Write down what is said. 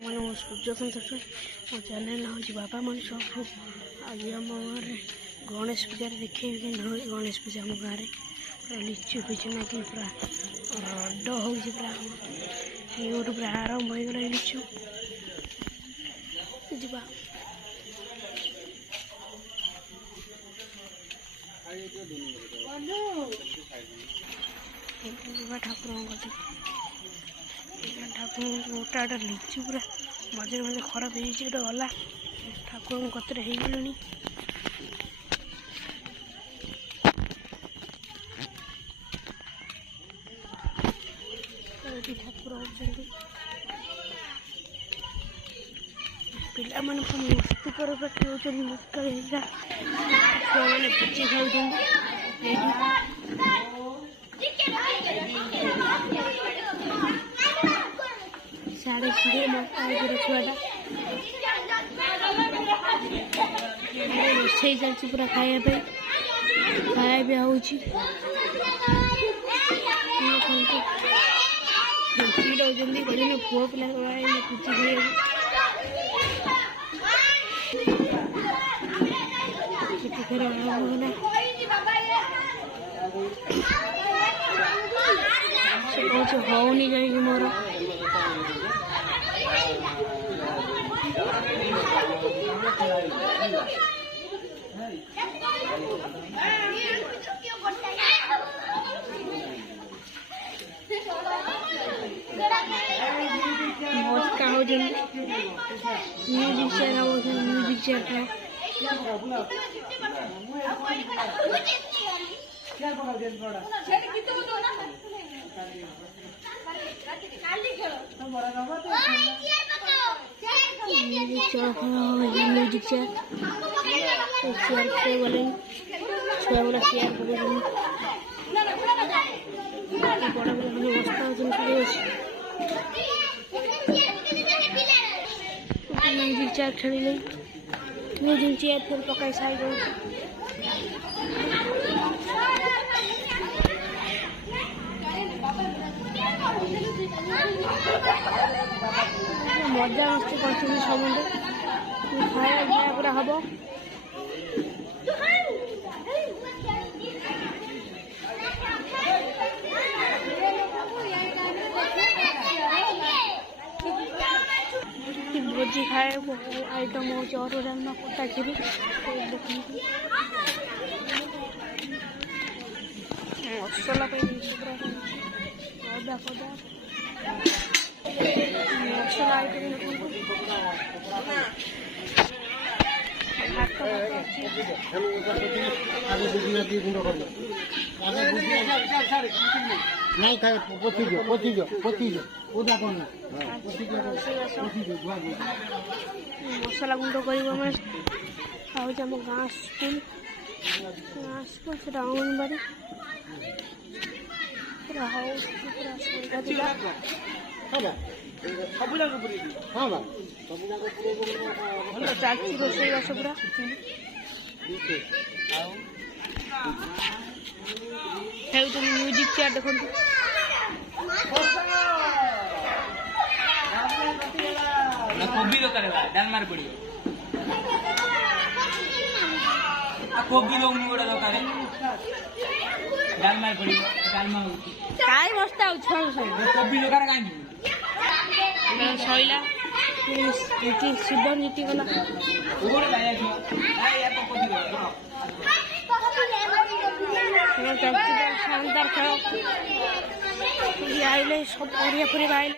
ମାନେ ମୁଁ ସୂର୍ଯ୍ୟକାନ୍ତ ସ୍ୱାଇଁ ମୋ ଚ୍ୟାନେଲ୍ ହେଉଛି ବାବା ମଣିଷ। ଆଜି ଆମ ଗାଁରେ ଗଣେଶ ପୂଜାରେ ଦେଖେଇବି କେମିତି ହୁଏ ଗଣେଶ ପୂଜା। ଆମ ଗାଁରେ ପୁରା ଲିଚୁ ଫିଚୁ ନାକି ପୁରା ରଡ଼ ହେଉଛି ପୁରା ଏଇଠୁ ପୁରା ଆରମ୍ଭ ହୋଇଗଲା ଲିଚୁ। ଯିବା ଯିବା ଠାକୁରଙ୍କ କତିକି। ଠାକୁରଙ୍କୁ ଗୋଟା ଗୋଟା ଲିଚୁ ପୁରା ମଝିରେ ମଝିରେ ଖରାପ ହେଇଯାଇଛି, ଗୋଟେ ଗଲା ଠାକୁରଙ୍କ କତିରେ ହେଇଗଲାଣି। ଏଠି ଠାକୁର ଅଛନ୍ତି, ପିଲାମାନେ ମସ୍ତି କରି ଖେଳୁଛନ୍ତି ମୁସ୍କାଳି ହେଇକା। ଛୁଆମାନେ ପୁଚି ଖାଉଛନ୍ତି ଏଇଠି। ସାଢ଼େ ସିଏ ମସ୍ତା ହେଇଯିବ ଛୁଆଟା। ରୋଷେଇ ଚାଲିଛି ପୁରା ଖାଇବା ପାଇଁ, ଖାଇବା ବି ହେଉଛି। ରହୁଛନ୍ତି କହୁଛନ୍ତି ପୁଅ ପିଲା ପୁଚି ଖେଳିବାକୁ। ପୁଚି ଖେଳ ଆରମ୍ଭ ହେଲା। ସେ କହୁଛି ହଉନି ଯାଇକି ମୋର। ମସ୍କା ହେଉଛନ୍ତି ମ୍ୟୁଜିକ୍ ଚେୟାର ହେଉଛନ୍ତି, ମ୍ୟୁଜିକ୍ ଚେୟାରଟା ମ୍ୟୁଜିକ୍ ଚେୟାର ଖେଳ ଗଲେଣି। ଛୁଆଗୁଡ଼ା ଚେୟାର ପକାଉଛନ୍ତି, ବଡ଼ ବଡ଼ ବସ୍ତା ହେଉଛନ୍ତି। ମ୍ୟୁଜିକ୍ ଚେୟାର ଖେଳିଲେ ମ୍ୟୁଜିକ୍ ଚେୟାର ଫେର ପକାଇ ସାରିଯାଉଛି। ମଜା ମସ୍ତି କରୁଛନ୍ତି ସମସ୍ତେ। ଖାଇବା ପୁରା ହବ। ଭୋଜି ଖାଇବାକୁ ଆଇଟମ୍ ହେଉଛି ଅରୁଆ ଡାଲମା, ଖଟା, କ୍ଷୀରି। ମସଲା ପାଇଁ ଜିନିଷ ପୁରା ଅଦା ଫଦା ମସଲା ଆଇଟମ୍ ଦେଖନ୍ତୁ। ମସଲା ଗୁଣ୍ଡ କରିବ ଆମେ। ହେଉଛି ଆମ ଗାଁ ସ୍କୁଲ, ସେଟା ଅଙ୍ଗନବାଡ଼ି ପୁରା ହେଉଛି ପୁରା ଚାଲିଛି ରୋଷେଇବାସ ପୁରା। ହେଉଛନ୍ତି ମ୍ୟୁଜିକ୍ ଚେୟାର ଦେଖନ୍ତୁ। କୋବି ଦରକାର ଡାଲମାରେ ପଡ଼ିବ। କୋବି ଦଉନି ଗୋଟେ ଦରକାର ଡାଲମାରେ ପଡ଼ିବ। ଡାଲମା ହେଉଛି କାଇଁ ବସ୍ତା ହଉଛି କୋବି ଦରକାର କାହିଁକି ସଇଲା। ଶିବ ନୀତି ଗଲା। ଶାନଦାର ଖେଳ ଆଇଲେ ସବୁ ପରିବା ଆଇଲେ।